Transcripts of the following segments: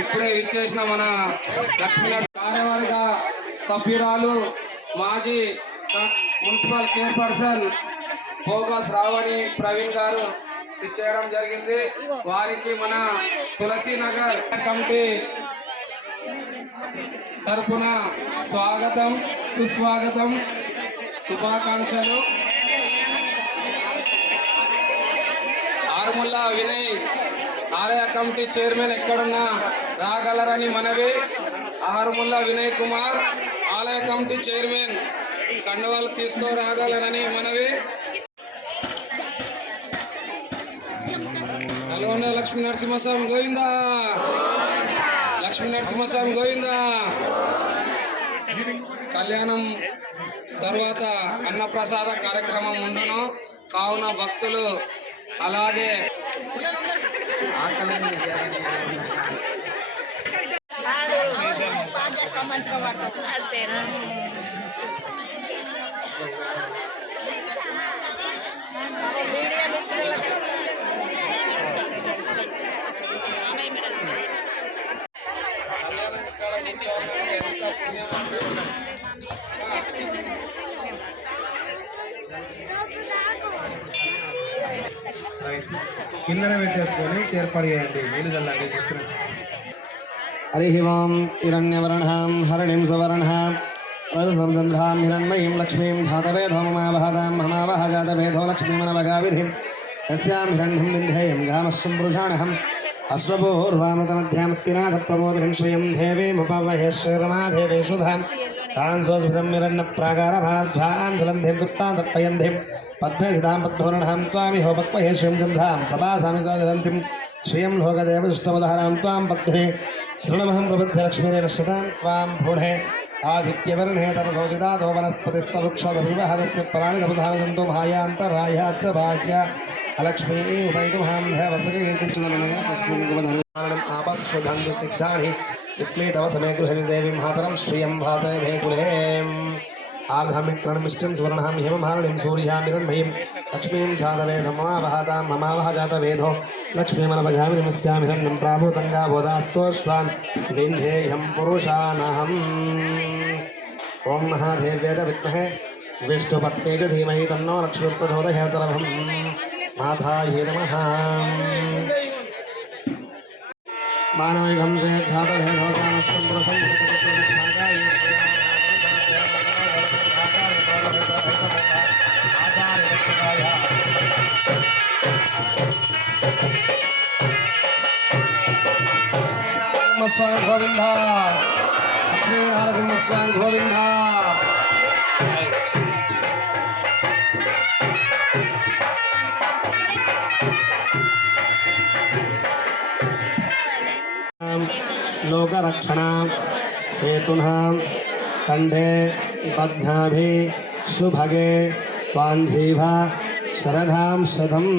ఇప్పుడే విచ్చేసిన మన లక్ష్మీ కార్యవర్గ సభ్యురాలు మాజీ మున్సిపల్ చైర్పర్సన్ భోగా శ్రావణి ప్రవీణ్ గారు ఇచ్చేయడం జరిగింది. వారికి మన తులసీనగర్ కమిటీ తరఫున స్వాగతం సుస్వాగతం శుభాకాంక్షలు. ఆరుముల్లా వినయ్ ఆలయ కమిటీ చైర్మన్ ఎక్కడున్నా రాగలరని మనవి. ఆరుముల్లా వినయ్ కుమార్ ఆలయ కమిటీ చైర్మన్ కండువాలు తీసుకురాగలరని మనవి. నల్గొండ లక్ష్మీ నరసింహస్వామి గోవిందా, లక్ష్మీ నరసింహస్వామి గోవిందా. కళ్యాణం తర్వాత అన్నప్రసాద కార్యక్రమం ఉండును కావున భక్తులు అలాగే ఆకలి కిందనే పెట్టేసుకొని ఏర్పాటు చేయండి. నీళ్ళు చల్లండి. హరి ఓం హిరణ్యవర్ణాం హరిణిం సువర్ణాం రజసంసంధాం హిరణ్మయీం లక్ష్మీం ధాతవేధోమమావహదాం మమావహ జాతవేధో లక్ష్మీమనవగావిధిం తస్యాం హిరణ్యం వింధేయం గామశ్వం పురుషాణహం అశ్వపూర్వామతమధ్యాం స్తినాథప్రమోదిం శ్రియం దేవీముపవహే శ్రీరమాదేవేషుధాం తాన్ సోస్మితం హిరణ్యప్రాకారభాధ్వాన్ జలంధిం సుప్తాంతత్పయంధిం పద్మేసిదాం పద్మవర్ణాం త్వామిహో పక్వహే శ్రియం గంధాం ప్రభాసామి జలంతిం శ్రియం లోకదేవదుష్టమదహరాం త్వాం పద్మే శృణమహం ప్రబుద్ధ లక్ష్మీరేణశ్యతాం త్వాం భూఢే ఆదిత్యవర్ణే తపసోచితాతో వనస్పతిస్తవృక్షోదవివహదస్య ప్రాణితపధానంతో భాయాంతరాయాచ్చ భాష్య अलक्ष्मी उपैतुहां वसगीर्तिंचदनया तस्मिन् आपस्वधन् स्निग्धानि शुक्ले तव समे गृहनिदेवीं मातरं श्रियं भासे मे कुले आर्धमिक्रणमिष्टं सुवर्णहां हिममालिनीं सूर्यामिरण्मयीं लक्ष्मीं जातवेदमावहतां ममावह जातवेदो लक्ष्मीमनभगामिनिमस्यामिरण्यं प्राभूतङ्गा बोधास्तोष्वान् विन्धेयं पुरुषानहम् ॐ महादेव्यै च विद्महे विष्णुपत्न्यै च धीमहि तन्नो लक्ष्मी प्रचोदयात् माताये नमः। मानविकं श्रेष्ठातभेदोकामस्तं पुरुषं स्वामी गोविंदा लक्ष्मी नारसिंह स्वामी गोविंदा। लोकरक्षणा हेतुना कंठे बध्नाभि सुभगे स्वाञ्जीवा शरधां शतम्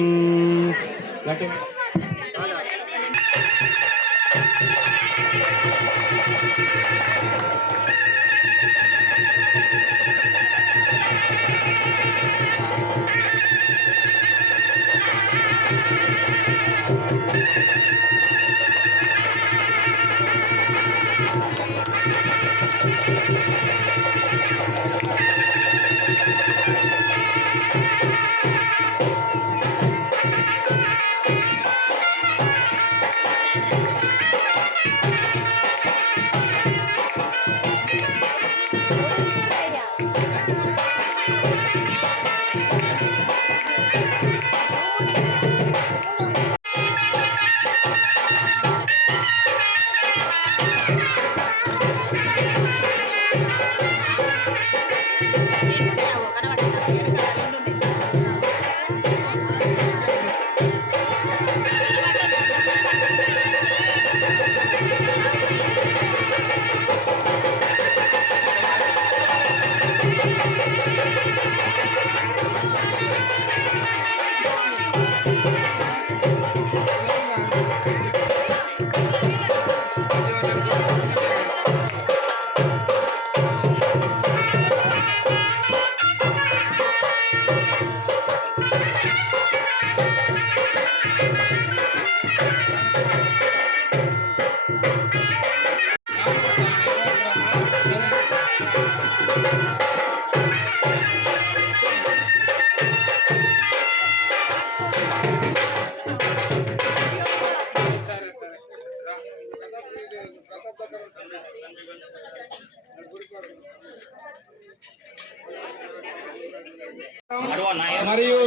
మరియు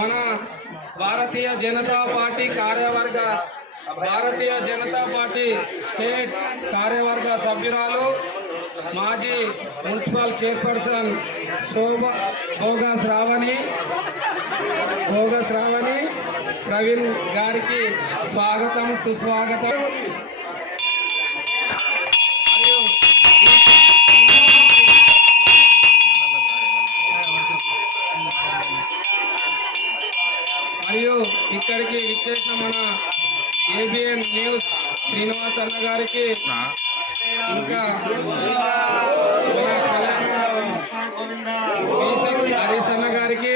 మన భారతీయ జనతా పార్టీ స్టేట్ కార్యవర్గ సభ్యురాలు మాజీ మున్సిపల్ చైర్పర్సన్ శోభా భోగస్ రావణి ప్రవీణ్ గారికి స్వాగతం సుస్వాగతం. మరియు ఇక్కడికి విచ్చేసిన మన ఏబిఎన్ న్యూస్ శ్రీనివాస్ అన్న గారికి, ఇంకా B6 హరీష్ అన్న గారికి,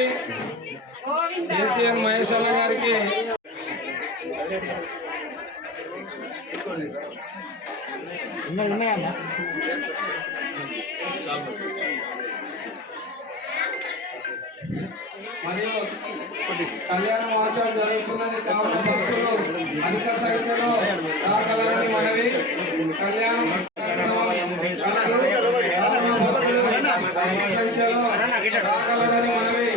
ఏసీఎన్ మహేష్ అన్న గారికి, మరియు కళ్యాణ మహోత్సవం జరుగుతున్నది కావున భక్తులు అధిక సంఖ్యలో రాగలరని మనవి. కళ్యాణం అధిక సంఖ్యలో రాగలరని మనవి.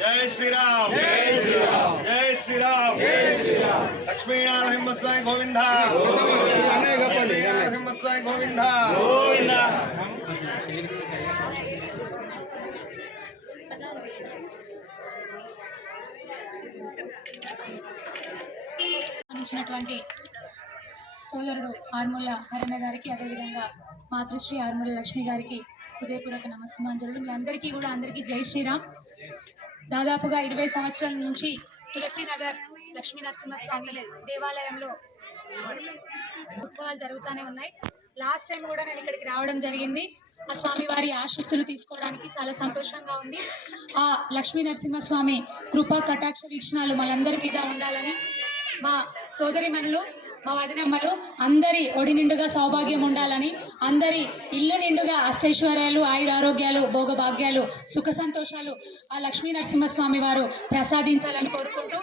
జై శ్రీరామ్, జై శ్రీరామ్, జై శ్రీరామ్, జై శ్రీరామ్. లక్ష్మీనారాయణ గోవింద, నరసింహస్వామి గోవింద, గోవింద. అందించినటువంటి సోదరుడు ఆర్ముల హరణ గారికి, అదేవిధంగా మాతృశ్రీ ఆర్ముల లక్ష్మి గారికి హృదయపూర్వక నమస్సుమాంజలు. మీ అందరికీ కూడా జై శ్రీరామ్. దాదాపుగా 20 సంవత్సరాల నుంచి తులసీనగర్ లక్ష్మీ నరసింహస్వామి దేవాలయంలో ఉత్సవాలు జరుగుతూనే ఉన్నాయి. లాస్ట్ టైం కూడా నేను ఇక్కడికి రావడం జరిగింది. ఆ స్వామివారి ఆశీస్సులు తీసుకోవడానికి చాలా సంతోషంగా ఉంది. ఆ లక్ష్మీ నరసింహస్వామి కృపా కటాక్ష వీక్షణాలు మనందరి మీద ఉండాలని, మా సోదరిమణులు, మా వదినమ్మలు అందరి ఒడి నిండుగా సౌభాగ్యం ఉండాలని, అందరి ఇల్లు నిండుగా అష్టైశ్వర్యాలు, ఆయురారోగ్యాలు, భోగభాగ్యాలు, సుఖ సంతోషాలు ఆ లక్ష్మీ నరసింహస్వామి వారు ప్రసాదించాలని కోరుకుంటూ,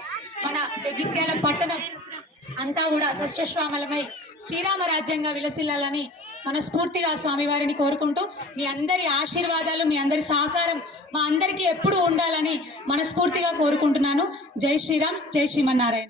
మన జగిత్యాల పట్టణం అంతా కూడా సస్యశ్యామలమై శ్రీరామ రాజ్యంగా విలసిల్లాలని మనస్ఫూర్తిగా స్వామివారిని కోరుకుంటూ, మీ అందరి ఆశీర్వాదాలు, మీ అందరి సహకారం మా అందరికీ ఎప్పుడూ ఉండాలని మనస్ఫూర్తిగా కోరుకుంటున్నాను. జై శ్రీరామ్, జై శ్రీమన్నారాయణ.